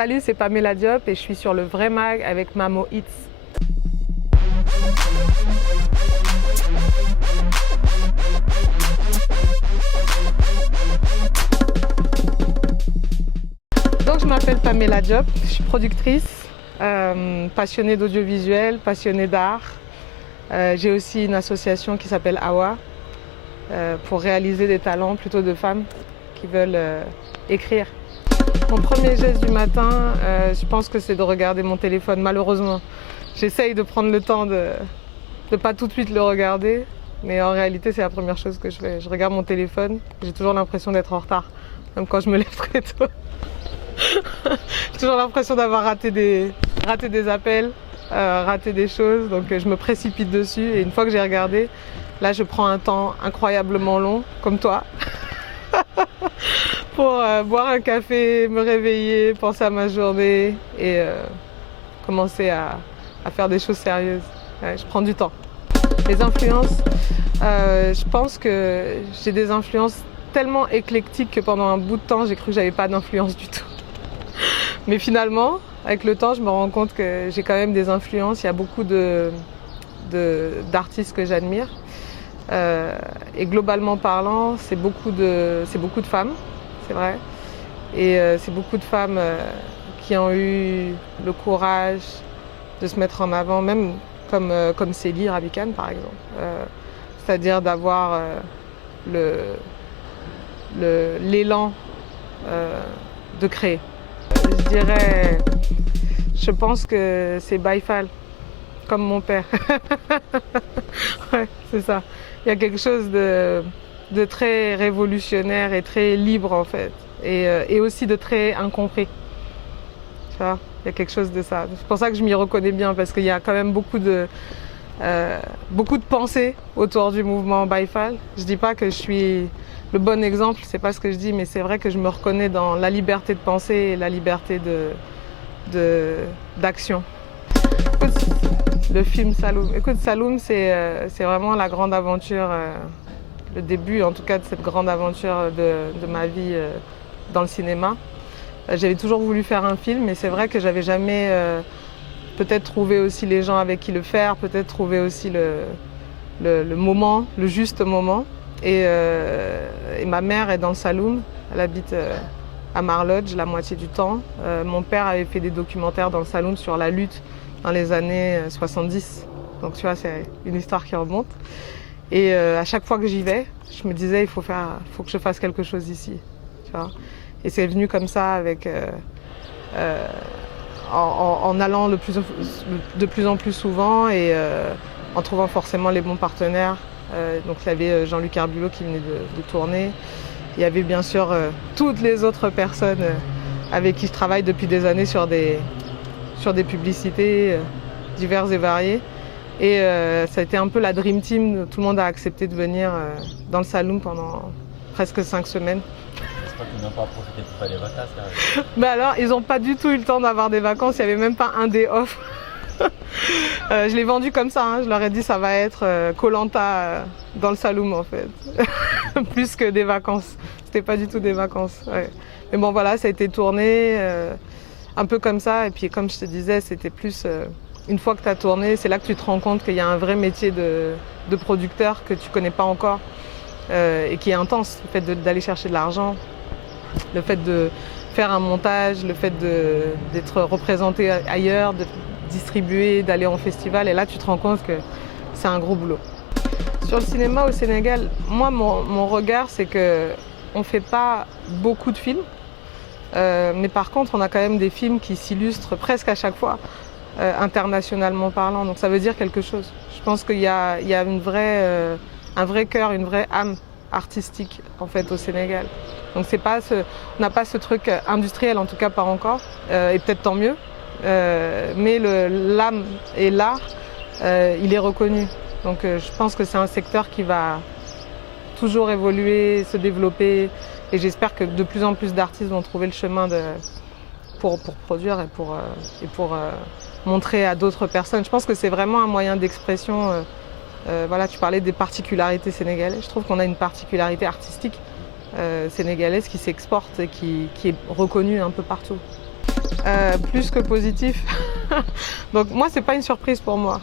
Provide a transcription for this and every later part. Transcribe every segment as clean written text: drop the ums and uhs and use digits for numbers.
Salut, c'est Pamela Diop et je suis sur le Vrai Mag avec Mamo Hits. Donc je m'appelle Pamela Diop, je suis productrice, passionnée d'audiovisuel, passionnée d'art. J'ai aussi une association qui s'appelle AWA pour réaliser des talents plutôt de femmes qui veulent écrire. Mon premier geste du matin, je pense que c'est de regarder mon téléphone, malheureusement. J'essaye de prendre le temps de ne pas tout de suite le regarder, mais en réalité c'est la première chose que je fais. Je regarde mon téléphone, j'ai toujours l'impression d'être en retard, même quand je me lève très tôt. J'ai toujours l'impression d'avoir raté des appels, raté des choses, donc je me précipite dessus et une fois que j'ai regardé, là je prends un temps incroyablement long, comme toi. Pour boire un café, me réveiller, penser à ma journée et commencer à faire des choses sérieuses. Ouais, je prends du temps. Les influences, je pense que j'ai des influences tellement éclectiques que pendant un bout de temps, j'ai cru que j'avais pas d'influence du tout. Mais finalement, avec le temps, je me rends compte que j'ai quand même des influences. Il y a beaucoup d'artistes que j'admire. Et globalement parlant, c'est beaucoup de femmes, c'est vrai. Et c'est beaucoup de femmes qui ont eu le courage de se mettre en avant, même comme Célie Ravikant par exemple. C'est-à-dire d'avoir l'élan de créer. Je pense que c'est Baïfal, comme mon père. Ouais, c'est ça. Il y a quelque chose de très révolutionnaire et très libre en fait. Et aussi de très incompris. Tu vois, il y a quelque chose de ça. C'est pour ça que je m'y reconnais bien, parce qu'il y a quand même beaucoup de pensées autour du mouvement Baïfal. Je dis pas que je suis le bon exemple, c'est pas ce que je dis, mais c'est vrai que je me reconnais dans la liberté de penser et la liberté d'action. Le film Saloum. Écoute, Saloum, c'est vraiment la grande aventure, le début en tout cas de cette grande aventure de ma vie dans le cinéma. J'avais toujours voulu faire un film, mais c'est vrai que j'avais jamais peut-être trouvé aussi les gens avec qui le faire, peut-être trouvé aussi le moment, le juste moment. Et ma mère est dans le Saloum, elle habite à Marlodge la moitié du temps. Mon père avait fait des documentaires dans le Saloum sur la lutte dans les années 70. Donc tu vois, c'est une histoire qui remonte. Et à chaque fois que j'y vais, je me disais, il faut que je fasse quelque chose ici. Tu vois. Et c'est venu comme ça, avec, en allant de plus en plus souvent et en trouvant forcément les bons partenaires. Donc il y avait Jean-Luc Herbulot qui venait de tourner. Il y avait bien sûr toutes les autres personnes avec qui je travaille depuis des années sur des publicités diverses et variées. Et ça a été un peu la Dream Team. Tout le monde a accepté de venir dans le Saloum pendant presque 5 semaines. J'espère qu'ils n'ont pas profité pour faire des vacances. Mais alors, ils n'ont pas du tout eu le temps d'avoir des vacances. Il n'y avait même pas un day off. Je l'ai vendu comme ça. Hein. Je leur ai dit ça va être Koh-Lanta dans le Saloum en fait. Plus que des vacances. C'était pas du tout des vacances. Ouais. Mais bon voilà, ça a été tourné. Un peu comme ça, et puis comme je te disais, c'était plus une fois que tu as tourné, c'est là que tu te rends compte qu'il y a un vrai métier de producteur que tu connais pas encore et qui est intense. Le fait d'aller chercher de l'argent, le fait de faire un montage, le fait d'être représenté ailleurs, de distribuer, d'aller en festival, et là tu te rends compte que c'est un gros boulot. Sur le cinéma au Sénégal, moi mon regard c'est qu'on fait pas beaucoup de films. Mais par contre, on a quand même des films qui s'illustrent presque à chaque fois, internationalement parlant. Donc ça veut dire quelque chose. Je pense qu'il y a un vrai cœur, une vraie âme artistique en fait au Sénégal. Donc on n'a pas ce truc industriel, en tout cas pas encore, et peut-être tant mieux. Mais l'âme et l'art, il est reconnu. Donc je pense que c'est un secteur qui va toujours évoluer, se développer. Et j'espère que de plus en plus d'artistes vont trouver le chemin pour produire et pour montrer à d'autres personnes. Je pense que c'est vraiment un moyen d'expression. Voilà, tu parlais des particularités sénégalaises. Je trouve qu'on a une particularité artistique sénégalaise qui s'exporte et qui est reconnue un peu partout. Plus que positif. Donc moi, c'est pas une surprise pour moi.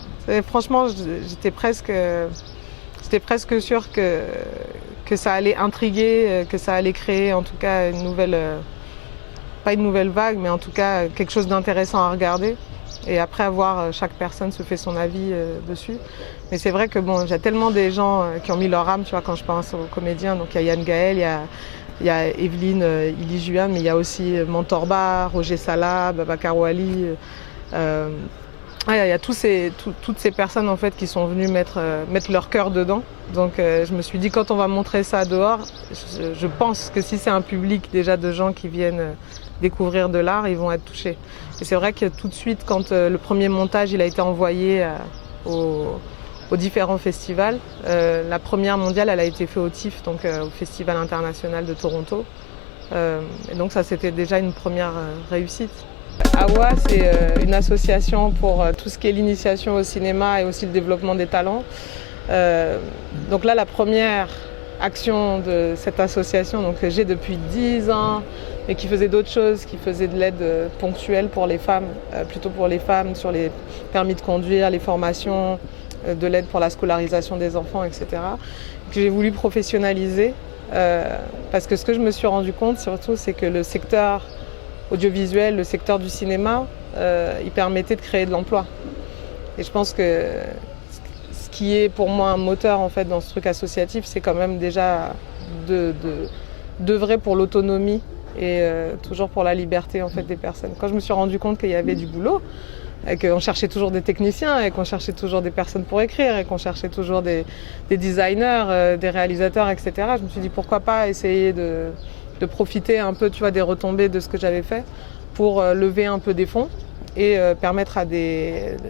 Franchement, j'étais presque sûre que ça allait intriguer, que ça allait créer en tout cas une nouvelle, pas une nouvelle vague, mais en tout cas quelque chose d'intéressant à regarder. Et après avoir, chaque personne se fait son avis dessus. Mais c'est vrai que bon, il y a tellement des gens qui ont mis leur âme, tu vois, quand je pense aux comédiens. Donc il y a Yann Gaël, il y a Evelyne Illy Juin, mais il y a aussi Mantorba, Roger Salah, Babacar Wali. Il y a toutes ces personnes en fait qui sont venues mettre leur cœur dedans. Donc je me suis dit, quand on va montrer ça dehors, je pense que si c'est un public déjà de gens qui viennent découvrir de l'art, ils vont être touchés. Et c'est vrai que tout de suite, quand le premier montage il a été envoyé aux différents festivals, la première mondiale elle a été faite au TIFF, donc au Festival international de Toronto. Et donc ça c'était déjà une première réussite. AWA, c'est une association pour tout ce qui est l'initiation au cinéma et aussi le développement des talents. Donc là, la première action de cette association que j'ai depuis 10 ans, mais qui faisait d'autres choses, qui faisait de l'aide ponctuelle pour les femmes, plutôt pour les femmes sur les permis de conduire, les formations, de l'aide pour la scolarisation des enfants, etc. Que j'ai voulu professionnaliser, parce que ce que je me suis rendu compte surtout, c'est que le secteur audiovisuel, le secteur du cinéma, il permettait de créer de l'emploi. Et je pense que ce qui est pour moi un moteur en fait dans ce truc associatif, c'est quand même déjà d'œuvrer pour l'autonomie et toujours pour la liberté en fait des personnes. Quand je me suis rendu compte qu'il y avait du boulot, et qu'on cherchait toujours des techniciens, et qu'on cherchait toujours des personnes pour écrire, et qu'on cherchait toujours des designers, des réalisateurs, etc., je me suis dit pourquoi pas essayer de profiter un peu, tu vois, des retombées de ce que j'avais fait pour lever un peu des fonds et permettre à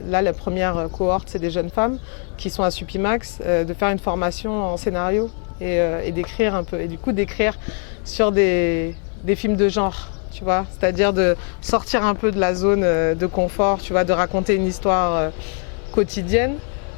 là, la première cohorte, c'est des jeunes femmes qui sont à Supimax, de faire une formation en scénario et d'écrire un peu. Et du coup, d'écrire sur des films de genre, tu vois, c'est-à-dire de sortir un peu de la zone de confort, tu vois, de raconter une histoire quotidienne,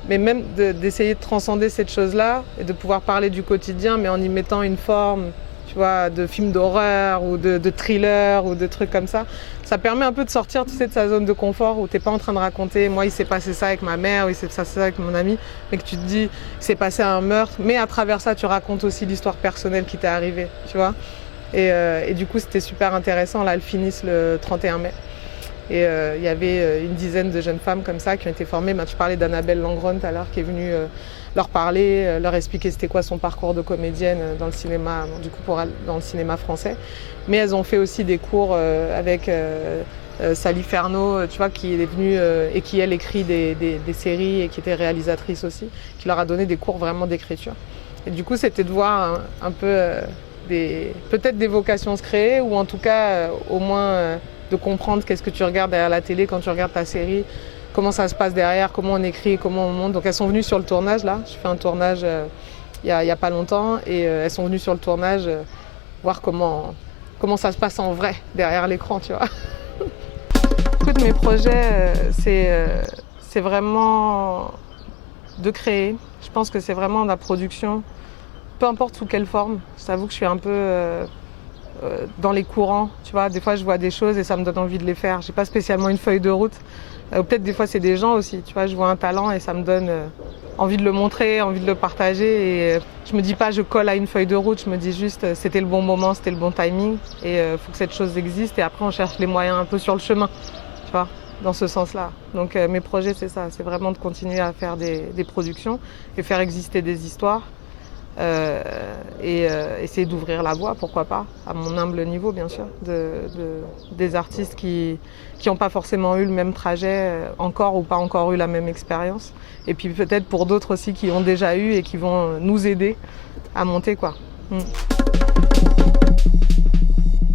mais même d'essayer de transcender cette chose-là et de pouvoir parler du quotidien, mais en y mettant une forme, tu vois, de films d'horreur ou de thriller ou de trucs comme ça. Ça permet un peu de sortir, tu sais, de sa zone de confort où t'es pas en train de raconter, moi il s'est passé ça avec ma mère, ou il s'est passé ça avec mon ami, mais que tu te dis, il s'est passé un meurtre, mais à travers ça, tu racontes aussi l'histoire personnelle qui t'est arrivée, tu vois. Et du coup, c'était super intéressant. Là, elles finissent le 31 mai. Et il y avait une dizaine de jeunes femmes comme ça qui ont été formées. Je parlais d'Annabelle Langron tout à l'heure, qui est venue leur parler, leur expliquer c'était quoi son parcours de comédienne dans le cinéma, du coup dans le cinéma français. Mais elles ont fait aussi des cours avec Sally Ferno, tu vois, qui est venue et qui elle écrit des séries et qui était réalisatrice aussi, qui leur a donné des cours vraiment d'écriture. Et du coup, c'était de voir un peu peut-être des vocations se créer, ou en tout cas au moins de comprendre qu'est-ce que tu regardes derrière la télé quand tu regardes ta série, comment ça se passe derrière, comment on écrit, comment on monte. Donc elles sont venues sur le tournage là, je fais un tournage il y a pas longtemps, et elles sont venues sur le tournage voir comment ça se passe en vrai derrière l'écran, tu vois. Écoute, mes projets, c'est vraiment de créer. Je pense que c'est vraiment de la production, peu importe sous quelle forme. Je t'avoue que je suis un peu dans les courants, tu vois. Des fois, je vois des choses et ça me donne envie de les faire. J'ai pas spécialement une feuille de route. Ou peut-être des fois, c'est des gens aussi, tu vois. Je vois un talent et ça me donne envie de le montrer, envie de le partager. Et je me dis pas, je colle à une feuille de route. Je me dis juste, c'était le bon moment, c'était le bon timing. Et faut que cette chose existe. Et après, on cherche les moyens un peu sur le chemin, tu vois, dans ce sens-là. Donc mes projets, c'est ça. C'est vraiment de continuer à faire des productions et faire exister des histoires. Et essayer d'ouvrir la voie, pourquoi pas, à mon humble niveau bien sûr, des artistes qui n'ont pas forcément eu le même trajet encore ou pas encore eu la même expérience. Et puis peut-être pour d'autres aussi qui ont déjà eu et qui vont nous aider à monter, quoi.